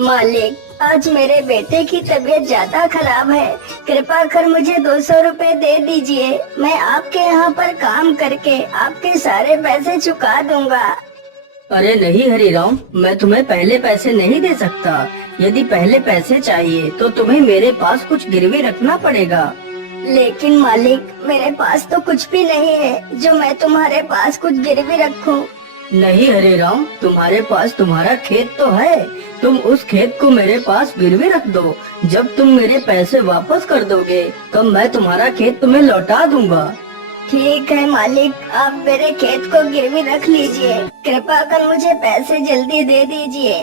मालिक, आज मेरे बेटे की तबीयत ज्यादा खराब है। कृपा कर मुझे 200 रुपए दे दीजिए। मैं आपके यहाँ पर काम करके आपके सारे पैसे चुका दूंगा। अरे नहीं हरिराम, मैं तुम्हें पहले पैसे नहीं दे सकता। यदि पहले पैसे चाहिए तो तुम्हें मेरे पास कुछ गिरवी रखना पड़ेगा। लेकिन मालिक, मेरे पास तो कुछ भी नहीं है जो मैं तुम्हारे पास कुछ गिरवी रखूं। नहीं हरिराम, तुम्हारे पास तुम्हारा खेत तो है। तुम उस खेत को मेरे पास गिरवी रख दो। जब तुम मेरे पैसे वापस कर दोगे तब मैं तुम्हारा खेत तुम्हें लौटा दूंगा। ठीक है मालिक, आप मेरे खेत को गिरवी रख लीजिए। कृपा कर मुझे पैसे जल्दी दे दीजिए।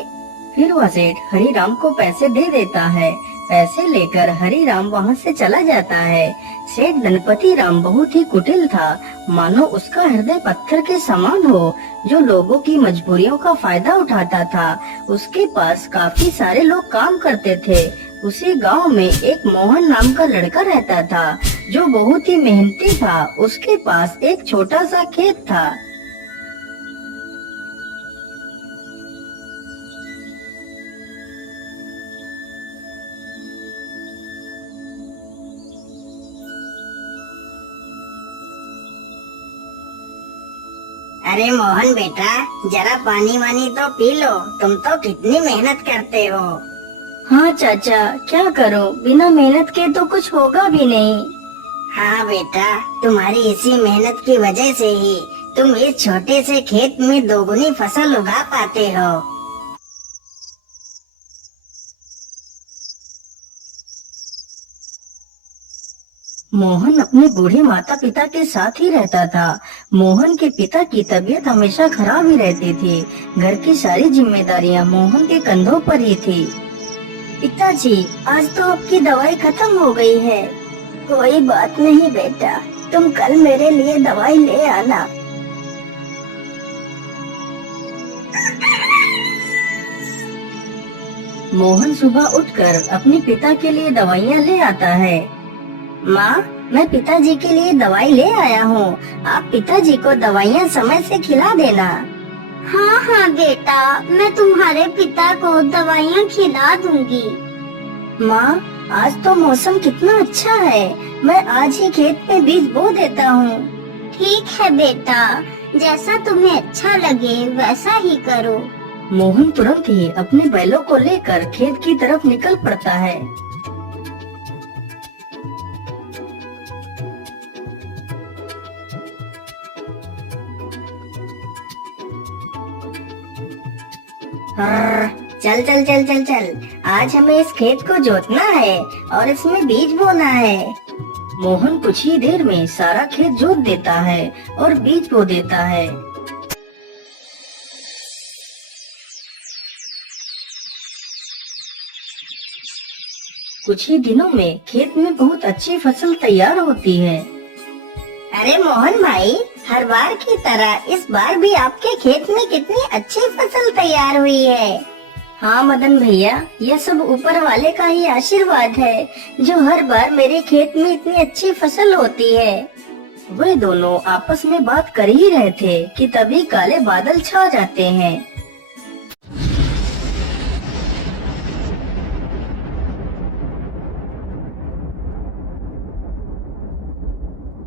फिर वह सेठ हरिराम को पैसे दे देता है। पैसे लेकर हरिराम वहाँ से चला जाता है। सेठ गणपति राम बहुत ही कुटिल था, मानो उसका हृदय पत्थर के समान हो, जो लोगों की मजबूरियों का फायदा उठाता था। उसके पास काफी सारे लोग काम करते थे। उसी गांव में एक मोहन नाम का लड़का रहता था, जो बहुत ही मेहनती था। उसके पास एक छोटा सा खेत था। अरे मोहन बेटा, जरा पानी वानी तो पी लो। तुम तो कितनी मेहनत करते हो। हाँ चाचा, क्या करो, बिना मेहनत के तो कुछ होगा भी नहीं। हाँ बेटा, तुम्हारी इसी मेहनत की वजह से ही तुम इस छोटे से खेत में दोगुनी फसल उगा पाते हो। मोहन अपने बूढ़े माता पिता के साथ ही रहता था। मोहन के पिता की तबीयत हमेशा खराब ही रहती थी। घर की सारी जिम्मेदारियां मोहन के कंधों पर ही थी। पिताजी, आज तो आपकी दवाई खत्म हो गई है। कोई बात नहीं बेटा, तुम कल मेरे लिए दवाई ले आना। मोहन सुबह उठकर अपने पिता के लिए दवाइयाँ ले आता है। माँ, मैं पिताजी के लिए दवाई ले आया हूँ। आप पिताजी को दवाइयाँ समय से खिला देना। हाँ हाँ बेटा, मैं तुम्हारे पिता को दवाइयाँ खिला दूंगी। माँ, आज तो मौसम कितना अच्छा है। मैं आज ही खेत में बीज बो देता हूँ। ठीक है बेटा, जैसा तुम्हें अच्छा लगे वैसा ही करो। मोहन तुरंत ही अपने बैलों को लेकर खेत की तरफ निकल पड़ता है। चल चल चल चल चल, आज हमें इस खेत को जोतना है और इसमें बीज बोना है। मोहन कुछ ही देर में सारा खेत जोत देता है और बीज बो देता है। कुछ ही दिनों में खेत में बहुत अच्छी फसल तैयार होती है। अरे मोहन भाई, हर बार की तरह इस बार भी आपके खेत में कितनी अच्छी फसल तैयार हुई है। हाँ मदन भैया, यह सब ऊपर वाले का ही आशीर्वाद है, जो हर बार मेरे खेत में इतनी अच्छी फसल होती है। वे दोनों आपस में बात कर ही रहे थे कि तभी काले बादल छा जाते हैं।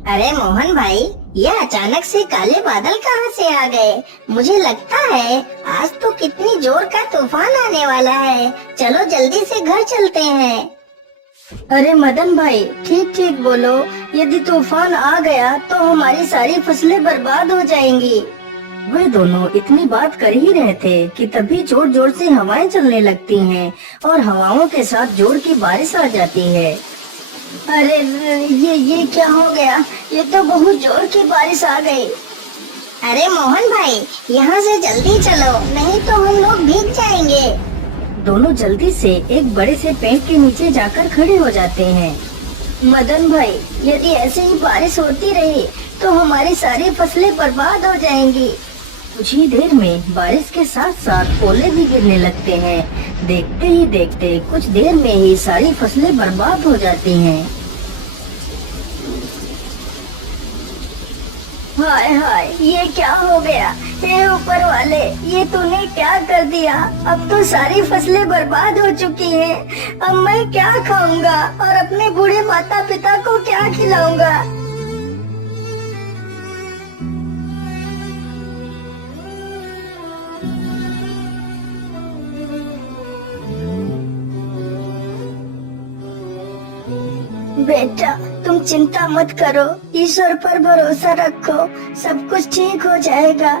अरे मोहन भाई, ये अचानक से काले बादल कहाँ से आ गए? मुझे लगता है आज तो कितनी जोर का तूफान आने वाला है। चलो जल्दी से घर चलते हैं। अरे मदन भाई, ठीक ठीक बोलो। यदि तूफान आ गया तो हमारी सारी फसलें बर्बाद हो जाएंगी। वे दोनों इतनी बात कर ही रहे थे कि तभी जोर जोर से हवाएं चलने लगती हैं और हवाओं के साथ जोर की बारिश आ जाती है। अरे ये क्या हो गया? ये तो बहुत जोर की बारिश आ गई। अरे मोहन भाई, यहाँ से जल्दी चलो, नहीं तो हम लोग भीग जाएंगे। दोनों जल्दी से एक बड़े से पेड़ के नीचे जाकर खड़े हो जाते हैं। मदन भाई, यदि ऐसे ही बारिश होती रही तो हमारी सारी फसलें बर्बाद हो जाएंगी। कुछ ही देर में बारिश के साथ साथ ओले भी गिरने लगते हैं। देखते ही देखते कुछ देर में ही सारी फसलें बर्बाद हो जाती हैं। हाय हाय, ये क्या हो गया? हे ऊपर वाले, ये तूने क्या कर दिया? अब तो सारी फसलें बर्बाद हो चुकी हैं। अब मैं क्या खाऊंगा और अपने बूढ़े माता पिता को क्या खिलाऊंगा? बेटा, तुम चिंता मत करो, ईश्वर पर भरोसा रखो, सब कुछ ठीक हो जाएगा।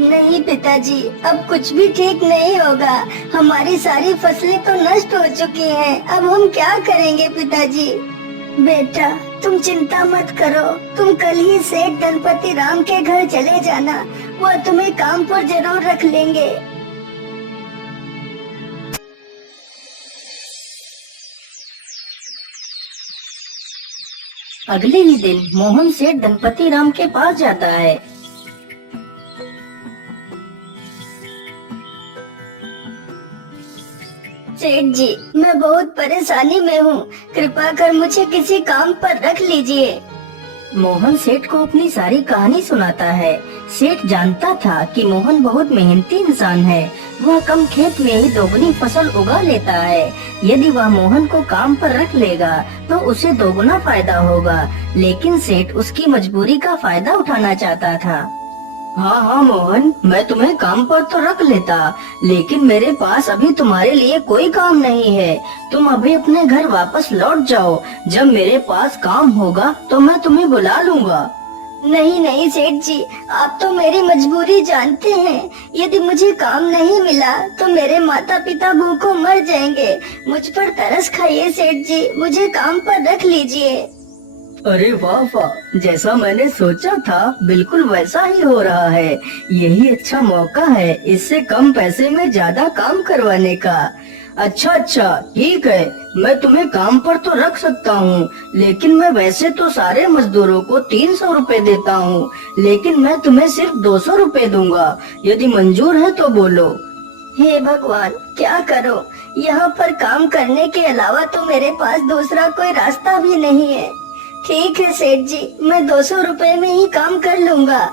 नहीं पिताजी, अब कुछ भी ठीक नहीं होगा। हमारी सारी फसलें तो नष्ट हो चुकी हैं। अब हम क्या करेंगे पिताजी? बेटा, तुम चिंता मत करो, तुम कल ही सेठ गणपति राम के घर चले जाना, वह तुम्हें काम पर जरूर रख लेंगे। अगले ही दिन मोहन सेठ गणपति राम के पास जाता है। सेठ जी, मैं बहुत परेशानी में हूँ, कृपा कर मुझे किसी काम पर रख लीजिए। मोहन सेठ को अपनी सारी कहानी सुनाता है। सेठ जानता था कि मोहन बहुत मेहनती इंसान है। वह कम खेत में ही दोगुनी फसल उगा लेता है। यदि वह मोहन को काम पर रख लेगा तो उसे दोगुना फायदा होगा। लेकिन सेठ उसकी मजबूरी का फायदा उठाना चाहता था। हाँ हाँ मोहन, मैं तुम्हें काम पर तो रख लेता, लेकिन मेरे पास अभी तुम्हारे लिए कोई काम नहीं है। तुम अभी अपने घर वापस लौट जाओ। जब मेरे पास काम होगा तो मैं तुम्हें बुला लूंगा। नहीं नहीं सेठ जी, आप तो मेरी मजबूरी जानते हैं। यदि मुझे काम नहीं मिला तो मेरे माता पिता भूखों मर जाएंगे। मुझ पर तरस खाइए सेठ जी, मुझे काम पर रख लीजिए। अरे वाह वाह, जैसा मैंने सोचा था बिल्कुल वैसा ही हो रहा है। यही अच्छा मौका है इससे कम पैसे में ज्यादा काम करवाने का। अच्छा अच्छा ठीक है, मैं तुम्हें काम पर तो रख सकता हूँ, लेकिन मैं वैसे तो सारे मजदूरों को 300 रुपए देता हूँ, लेकिन मैं तुम्हें सिर्फ 200 रुपए दूंगा। यदि मंजूर है तो बोलो। हे भगवान, क्या करो? यहाँ पर काम करने के अलावा तो मेरे पास दूसरा कोई रास्ता भी नहीं है। ठीक है सेठ जी, मैं 200 रुपए में ही काम कर लूंगा।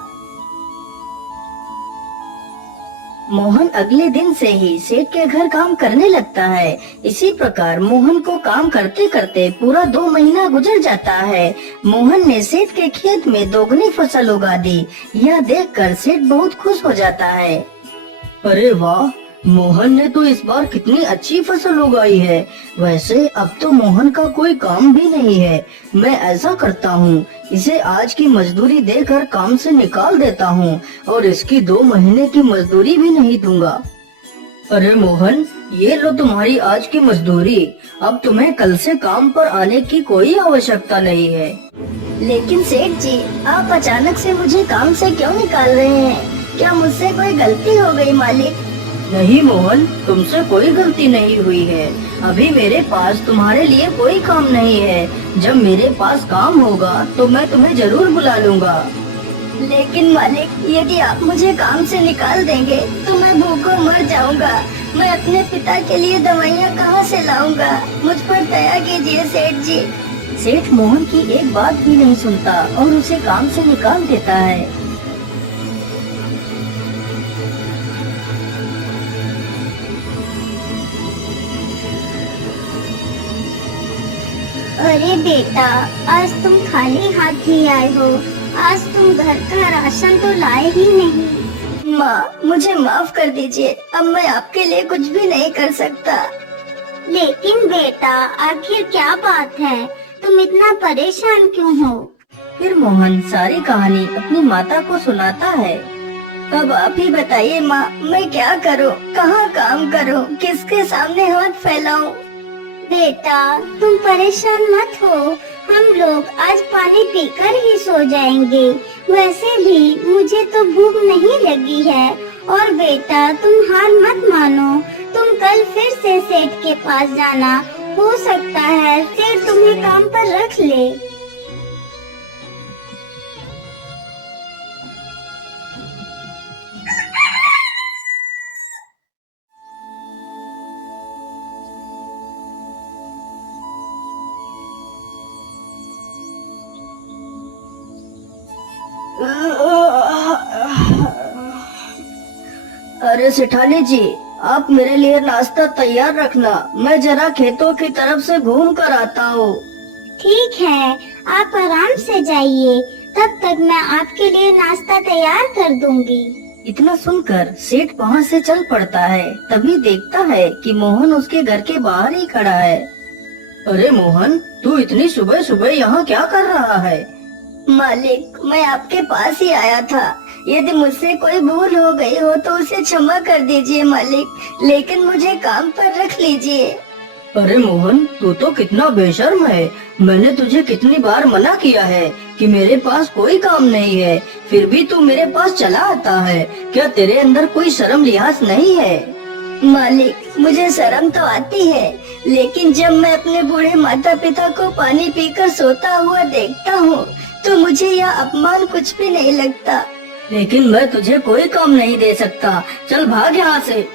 मोहन अगले दिन से ही सेठ के घर काम करने लगता है। इसी प्रकार मोहन को काम करते करते पूरा 2 महीना गुजर जाता है। मोहन ने सेठ के खेत में दोगुनी फसल उगा दी। यह देखकर सेठ बहुत खुश हो जाता है। अरे वाह, मोहन ने तो इस बार कितनी अच्छी फसल उगाई है। वैसे अब तो मोहन का कोई काम भी नहीं है। मैं ऐसा करता हूँ, इसे आज की मजदूरी देकर काम से निकाल देता हूँ और इसकी 2 महीने की मजदूरी भी नहीं दूंगा। अरे मोहन, ये लो तुम्हारी आज की मजदूरी। अब तुम्हें कल से काम पर आने की कोई आवश्यकता नहीं है। लेकिन सेठ जी, आप अचानक से मुझे काम से क्यों निकाल रहे हैं? क्या मुझसे कोई गलती हो गई मालिक? नहीं मोहन, तुमसे कोई गलती नहीं हुई है। अभी मेरे पास तुम्हारे लिए कोई काम नहीं है। जब मेरे पास काम होगा तो मैं तुम्हें जरूर बुला लूंगा। लेकिन मालिक, यदि आप मुझे काम से निकाल देंगे तो मैं भूखों मर जाऊंगा। मैं अपने पिता के लिए दवाइयाँ कहाँ से लाऊंगा? मुझ पर दया कीजिए सेठ जी। सेठ मोहन की एक बात भी नहीं सुनता और उसे काम से निकाल देता है। अरे बेटा, आज तुम खाली हाथ ही आए हो। आज तुम घर का राशन तो लाए ही नहीं। माँ, मुझे माफ कर दीजिए, अब मैं आपके लिए कुछ भी नहीं कर सकता। लेकिन बेटा, आखिर क्या बात है? तुम इतना परेशान क्यों हो? फिर मोहन सारी कहानी अपनी माता को सुनाता है। अब आप ही बताइए माँ, मैं क्या करूँ? कहाँ काम करूँ? किसके सामने हाथ फैलाऊं? बेटा, तुम परेशान मत हो। हम लोग आज पानी पीकर ही सो जाएंगे। वैसे भी मुझे तो भूख नहीं लगी है। और बेटा, तुम हार मत मानो। तुम कल फिर से सेठ के पास जाना। हो सकता है सेठ तुम्हें काम पर रख ले। अरे सेठानी जी, आप मेरे लिए नाश्ता तैयार रखना, मैं जरा खेतों की तरफ से घूम कर आता हूँ। ठीक है, आप आराम से जाइए, तब तक मैं आपके लिए नाश्ता तैयार कर दूंगी। इतना सुनकर सेठ वहाँ से चल पड़ता है। तभी देखता है कि मोहन उसके घर के बाहर ही खड़ा है। अरे मोहन, तू इतनी सुबह सुबह यहाँ क्या कर रहा है? मालिक, मैं आपके पास ही आया था। यदि मुझसे कोई भूल हो गई हो तो उसे क्षमा कर दीजिए मालिक, लेकिन मुझे काम पर रख लीजिए। अरे मोहन, तू तो कितना बेशर्म है। मैंने तुझे कितनी बार मना किया है कि मेरे पास कोई काम नहीं है, फिर भी तू मेरे पास चला आता है। क्या तेरे अंदर कोई शर्म लिहाज नहीं है? मालिक, मुझे शर्म तो आती है, लेकिन जब मैं अपने बूढ़े माता पिता को पानी पीकर सोता हुआ देखता हूँ तो मुझे यह अपमान कुछ भी नहीं लगता। लेकिन मैं तुझे कोई काम नहीं दे सकता, चल भाग यहाँ से।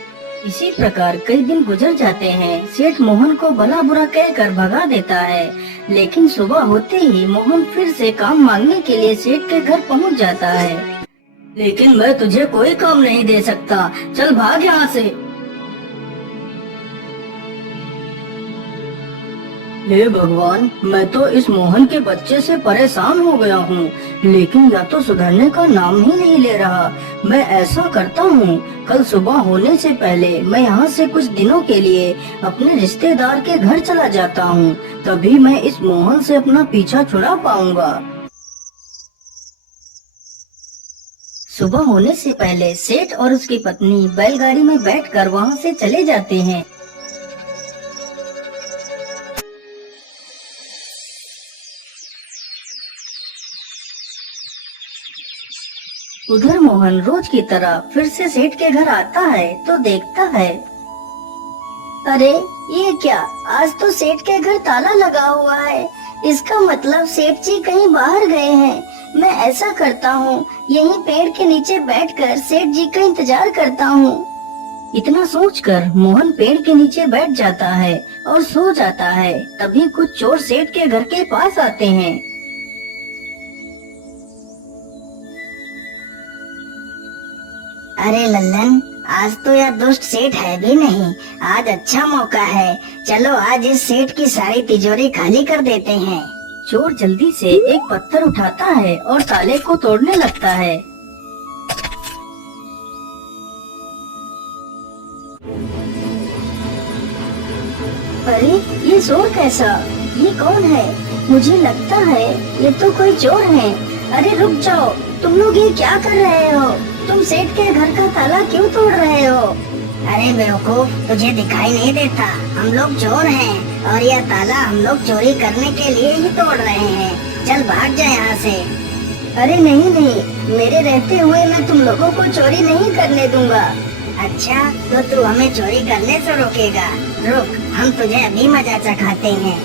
इसी प्रकार कई दिन गुजर जाते हैं। सेठ मोहन को भला बुरा कहकर भगा देता है, लेकिन सुबह होते ही मोहन फिर से काम मांगने के लिए सेठ के घर पहुँच जाता है। लेकिन मैं तुझे कोई काम नहीं दे सकता, चल भाग यहाँ से। हे भगवान, मैं तो इस मोहन के बच्चे से परेशान हो गया हूँ, लेकिन या तो सुधरने का नाम ही नहीं ले रहा। मैं ऐसा करता हूँ, कल सुबह होने से पहले मैं यहाँ से कुछ दिनों के लिए अपने रिश्तेदार के घर चला जाता हूँ, तभी मैं इस मोहन से अपना पीछा छुड़ा पाऊंगा। सुबह होने से पहले सेठ और उसकी पत्नी बैलगाड़ी में बैठकर वहाँ से चले जाते हैं। उधर मोहन रोज की तरह फिर से सेठ के घर आता है तो देखता है, अरे ये क्या, आज तो सेठ के घर ताला लगा हुआ है। इसका मतलब सेठ जी कहीं बाहर गए हैं। मैं ऐसा करता हूँ, यहीं पेड़ के नीचे बैठकर सेठ जी का इंतजार करता हूँ। इतना सोचकर मोहन पेड़ के नीचे बैठ जाता है और सो जाता है। तभी कुछ चोर सेठ के घर के पास आते हैं। अरे लल्लन, आज तो यह दुष्ट सेठ है भी नहीं। आज अच्छा मौका है, चलो आज इस सेठ की सारी तिजोरी खाली कर देते हैं। चोर जल्दी से एक पत्थर उठाता है और ताले को तोड़ने लगता है। अरे ये शोर कैसा? ये कौन है? मुझे लगता है ये तो कोई चोर है। अरे रुक जाओ, तुम लोग ये क्या कर रहे हो? तुम सेठ के घर का ताला क्यों तोड़ रहे हो? अरे बेवकूफ, तुझे दिखाई नहीं देता? हम लोग चोर हैं और यह ताला हम लोग चोरी करने के लिए ही तोड़ रहे हैं। चल भाग जा यहाँ से। अरे नहीं नहीं, मेरे रहते हुए मैं तुम लोगों को चोरी नहीं करने दूंगा। अच्छा, तो तू हमें चोरी करने से रोकेगा? रुक, हम तुझे अभी मजा चखाते हैं।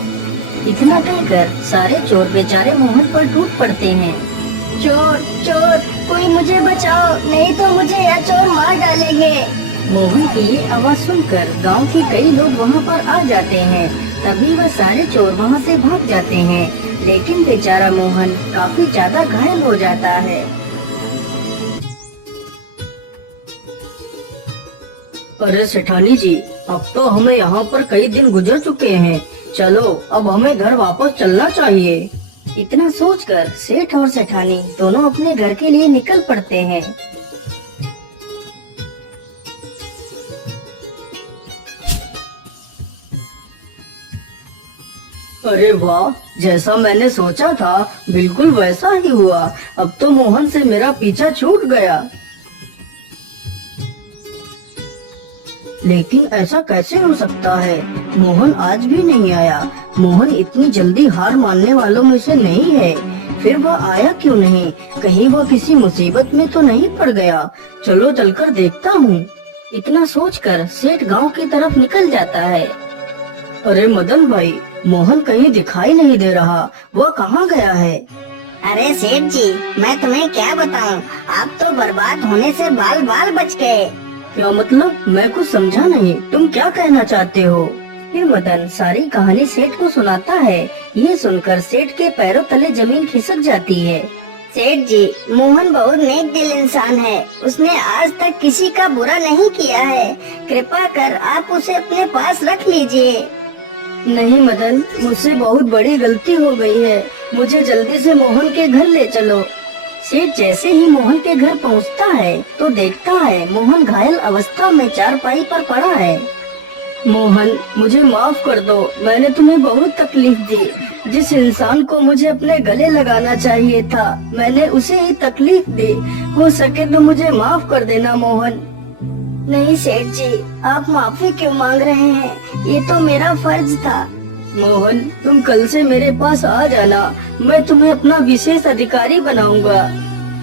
इतना कहकर सारे चोर बेचारे मोहन पर टूट पड़ते हैं। चोर चोर, कोई मुझे बचाओ, नहीं तो मुझे यह चोर मार डालेंगे। मोहन की ये आवाज सुनकर गांव के कई लोग वहां पर आ जाते हैं। तभी वह सारे चोर वहां से भाग जाते हैं, लेकिन बेचारा मोहन काफी ज्यादा घायल हो जाता है। अरे सेठानी जी, अब तो हमें यहाँ पर कई दिन गुजर चुके हैं। चलो अब हमें घर वापस चलना चाहिए। इतना सोचकर सेठ और सेठानी दोनों अपने घर के लिए निकल पड़ते हैं। अरे वाह, जैसा मैंने सोचा था बिल्कुल वैसा ही हुआ। अब तो मोहन से मेरा पीछा छूट गया। लेकिन ऐसा कैसे हो सकता है? मोहन आज भी नहीं आया। मोहन इतनी जल्दी हार मानने वालों में से नहीं है। फिर वह आया क्यों नहीं? कहीं वह किसी मुसीबत में तो नहीं पड़ गया? चलो चलकर देखता हूँ। इतना सोचकर सेठ गांव की तरफ निकल जाता है। अरे मदन भाई, मोहन कहीं दिखाई नहीं दे रहा। वह कहाँ गया है? अरे सेठ जी, मैं तुम्हें क्या बताऊं, आप तो बर्बाद होने से बाल बाल बच गए। क्या मतलब? मैं कुछ समझा नहीं, तुम क्या कहना चाहते हो? फिर मदन सारी कहानी सेठ को सुनाता है। ये सुनकर सेठ के पैरों तले जमीन खिसक जाती है। सेठ जी, मोहन बहुत नेक दिल इंसान है। उसने आज तक किसी का बुरा नहीं किया है। कृपा कर आप उसे अपने पास रख लीजिए। नहीं मदन, मुझसे बहुत बड़ी गलती हो गई है। मुझे जल्दी से मोहन के घर ले चलो। सेठ जैसे ही मोहन के घर पहुंचता है तो देखता है मोहन घायल अवस्था में चारपाई पर पड़ा है। मोहन, मुझे माफ कर दो, मैंने तुम्हें बहुत तकलीफ दी। जिस इंसान को मुझे अपने गले लगाना चाहिए था, मैंने उसे ही तकलीफ दी। हो सके तो मुझे माफ कर देना मोहन। नहीं सेठ जी, आप माफी क्यों मांग रहे हैं? ये तो मेरा फर्ज था। मोहन, तुम कल से मेरे पास आ जाना, मैं तुम्हें अपना विशेष अधिकारी बनाऊंगा।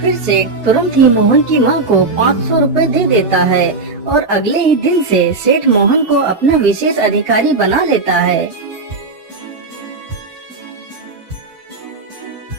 फिर सेठ तुरंत ही मोहन की मां को 500 रुपए दे देता है और अगले ही दिन से सेठ मोहन को अपना विशेष अधिकारी बना लेता है।